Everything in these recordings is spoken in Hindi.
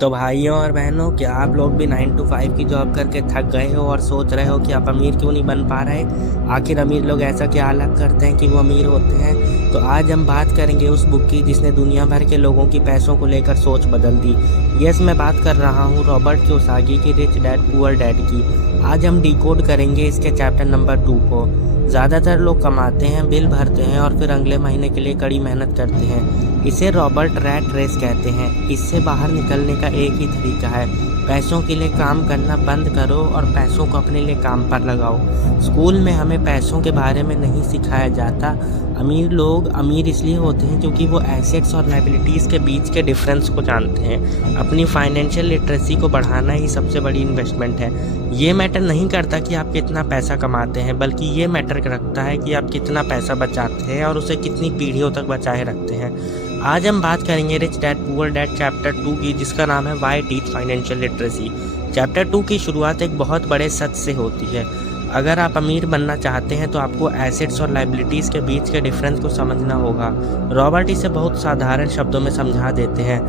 तो भाइयों और बहनों, क्या आप लोग भी 9 to 5 की जॉब करके थक गए हो और सोच रहे हो कि आप अमीर क्यों नहीं बन पा रहे? आखिर अमीर लोग ऐसा क्या अलग करते हैं कि वो अमीर होते हैं? तो आज हम बात करेंगे उस बुक की जिसने दुनिया भर के लोगों की पैसों को लेकर सोच बदल दी। यस, मैं बात कर रहा हूँ रॉबर्ट कियोसाकी की रिच डैड पुअर डैड की। आज हम डिकोड करेंगे इसके चैप्टर नंबर 2 को। ज़्यादातर लोग कमाते हैं, बिल भरते हैं और फिर अगले महीने के लिए कड़ी मेहनत करते हैं। इसे रॉबर्ट रैट रेस कहते हैं। इससे बाहर निकलने का एक ही तरीका है, पैसों के लिए काम करना बंद करो और पैसों को अपने लिए काम पर लगाओ। स्कूल में हमें पैसों के बारे में नहीं सिखाया जाता। अमीर लोग अमीर इसलिए होते हैं क्योंकि वो एसेट्स और लायबिलिटीज़ के बीच के डिफरेंस को जानते हैं। अपनी फाइनेंशियल लिटरेसी को बढ़ाना ही सबसे बड़ी इन्वेस्टमेंट है। ये मैटर नहीं करता कि आप कितना पैसा कमाते हैं, बल्कि ये मैटर रखता है कि आप कितना पैसा बचाते हैं और उसे कितनी पीढ़ियों तक बचाए रखते हैं। आज हम बात करेंगे rich dad poor dad chapter 2 की, जिसका नाम है why teach financial literacy. Chapter 2 की शुरुआत एक बहुत बड़े सच से होती है। अगर आप अमीर बनना चाहते हैं तो आपको एसेट्स और लायबिलिटीज़ के बीच के डिफरेंस को समझना होगा। रॉबर्ट इसे बहुत साधारण शब्दों में समझा देते हैं।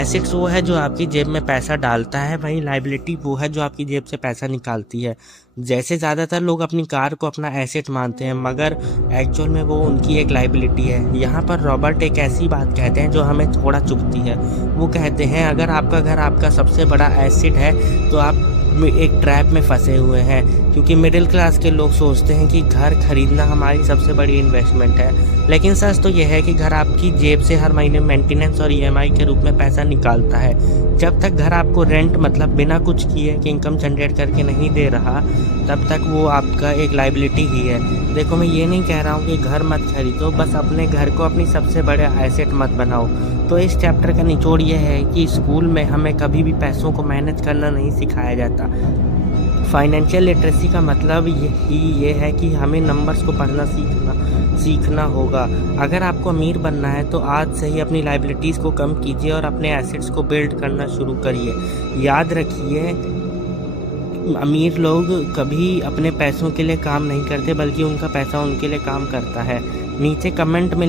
एसेट्स वो है जो आपकी जेब में पैसा डालता है, वहीं लायबिलिटी वो है जो आपकी जेब से पैसा निकालती है। जैसे ज़्यादातर लोग अपनी कार को अपना एसेट मानते हैं, मगर एक्चुअल में वो उनकी एक लायबिलिटी है। यहाँ पर रॉबर्ट एक ऐसी बात कहते हैं जो हमें थोड़ा चुभती है। वो कहते हैं, अगर आपका घर आपका सबसे बड़ा एसेट है तो आप एक ट्रैप में फंसे हुए हैं, क्योंकि मिडिल क्लास के लोग सोचते हैं कि घर खरीदना हमारी सबसे बड़ी इन्वेस्टमेंट है। लेकिन सच तो यह है कि घर आपकी जेब से हर महीने मेंटेनेंस और ईएमआई के रूप में पैसा निकालता है। जब तक घर आपको रेंट मतलब बिना कुछ किए कि इनकम जनरेट करके नहीं दे रहा, तब तक वो आपका एक लायबिलिटी ही है। देखो, मैं ये नहीं कह रहा हूँ कि घर मत खरीदो, बस अपने घर को अपनी सबसे बड़े एसेट मत बनाओ। तो इस चैप्टर का निचोड़ यह है कि स्कूल में हमें कभी भी पैसों को मैनेज करना नहीं सिखाया जाता। फाइनेंशियल लिटरेसी का मतलब ये है कि हमें नंबर्स को पढ़ना सीखना होगा। अगर आपको अमीर बनना है तो आज से ही अपनी लायबिलिटीज़ को कम कीजिए और अपने एसेट्स को बिल्ड करना शुरू करिए। याद रखिए, अमीर लोग कभी अपने पैसों के लिए काम नहीं करते, बल्कि उनका पैसा उनके लिए काम करता है। नीचे कमेंट में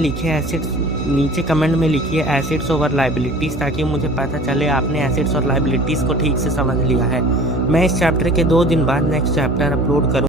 लिखिए एसेट्स ओवर लायबिलिटीज़, ताकि मुझे पता चले आपने एसेट्स और लायबिलिटीज़ को ठीक से समझ लिया है। मैं इस चैप्टर के 2 दिन बाद नेक्स्ट चैप्टर अपलोड करूँ।